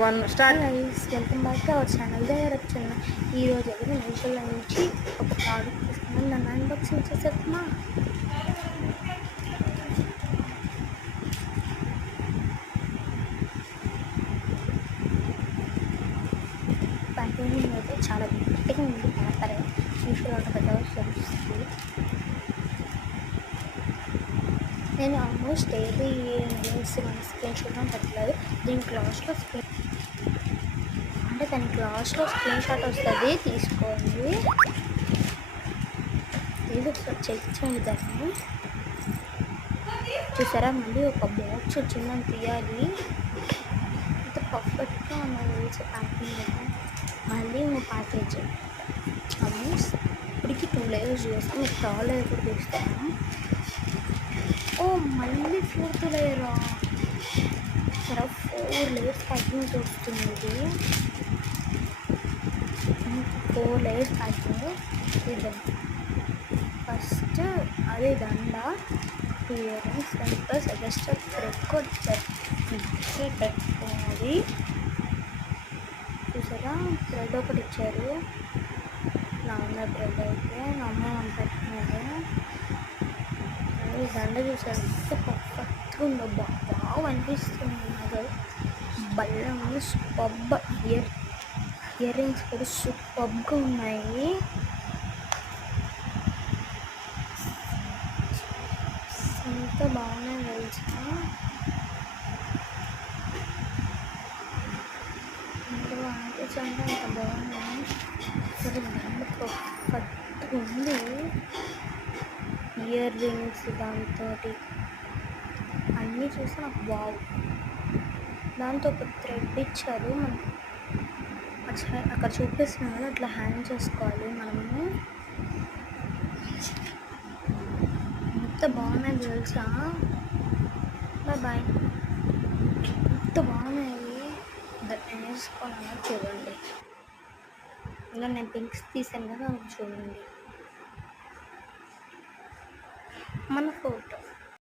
Welcome back to our channel దగ్గర వచ్చిన ఈరోజు అయితే మీషోలో నుంచి ఒక ప్రోడక్ట్ తీసుకున్నాను. నన్ను అన్బాక్సింగ్ చేసేద్దామా? ప్యాకేజింగ్ అయితే చాలా గట్టిగా ఉంది. పేపర్ మీషోలో ఒక పెద్దగా తెలుస్తుంది. నేను ఆల్మోస్ట్ ఏది లింక్స్ మన స్క్రీన్ షాట్ పెట్టలేదు. దీనికి లాస్ట్లో దానికి లాస్ట్లో స్క్రీన్ షాట్ వస్తుంది, తీసుకోండి. ఇది ఒకసారి చెక్ చేయండి. దాన్ని చూసారా, మళ్ళీ ఒక బాక్స్ వచ్చిందని తీయాలి. అంత పర్ఫెక్ట్గా ఉన్నది తెలిసి ప్యాకింగ్ అయితే. మళ్ళీ ప్యాకేజ్ ఆల్మోస్ట్ ఇప్పటికి 2 లేయర్స్ చేసుకుని 3rd లేయర్ కూడా తీస్తాను. ఓ మళ్ళీ 4th లేయరా? సరే 4 లేయర్స్ ప్యాకింగ్ వస్తుంది. ఇది 4 లేయర్స్ ప్యాకింగ్. ఇద్దాం ఫస్ట్ అదే దండ, ఇయర్ రింగ్స్, దాని ప్లస్ జస్ట్ థ్రెడ్ కూడా పెట్టుకోవాలి. చూసారా, థ్రెడ్ ఒకటి ఇచ్చారు. నా ఉన్న థ్రెడ్ అయితే నా అమ్మ పెట్టుకున్నాను. దండ చూసారు ఎంత పర్ఫెక్ట్గా ఉందో, బాగా అనిపిస్తుంది నాకు. బల్ల సూపర్బ్ ఇయర్ రింగ్స్ కూడా సూపర్గా ఉన్నాయి. ఎంత బాగున్నాయి తెలుసా? ఎంత అనిపించంటే అంత బాగున్నాయి. సరే దండ పర్ఫెక్ట్గా ఉంది. ఇయర్ రింగ్స్ దాంతో అన్నీ చూసి నాకు బాగు. దాంతో ఒక థ్రెడ్ ఇచ్చారు. మనం అక్కడ చూపిస్తున్నాం కదా, అట్లా హ్యాంగ్ చేసుకోవాలి మనము. ఎంత బాగున్నాయి తెలుసా? బాయ్. ఎంత బాగున్నాయి, దాన్ని వేసుకోవాలన్నా చూడండి. ఇలా నేను పింక్స్ తీసాను కదా, చూడండి. మన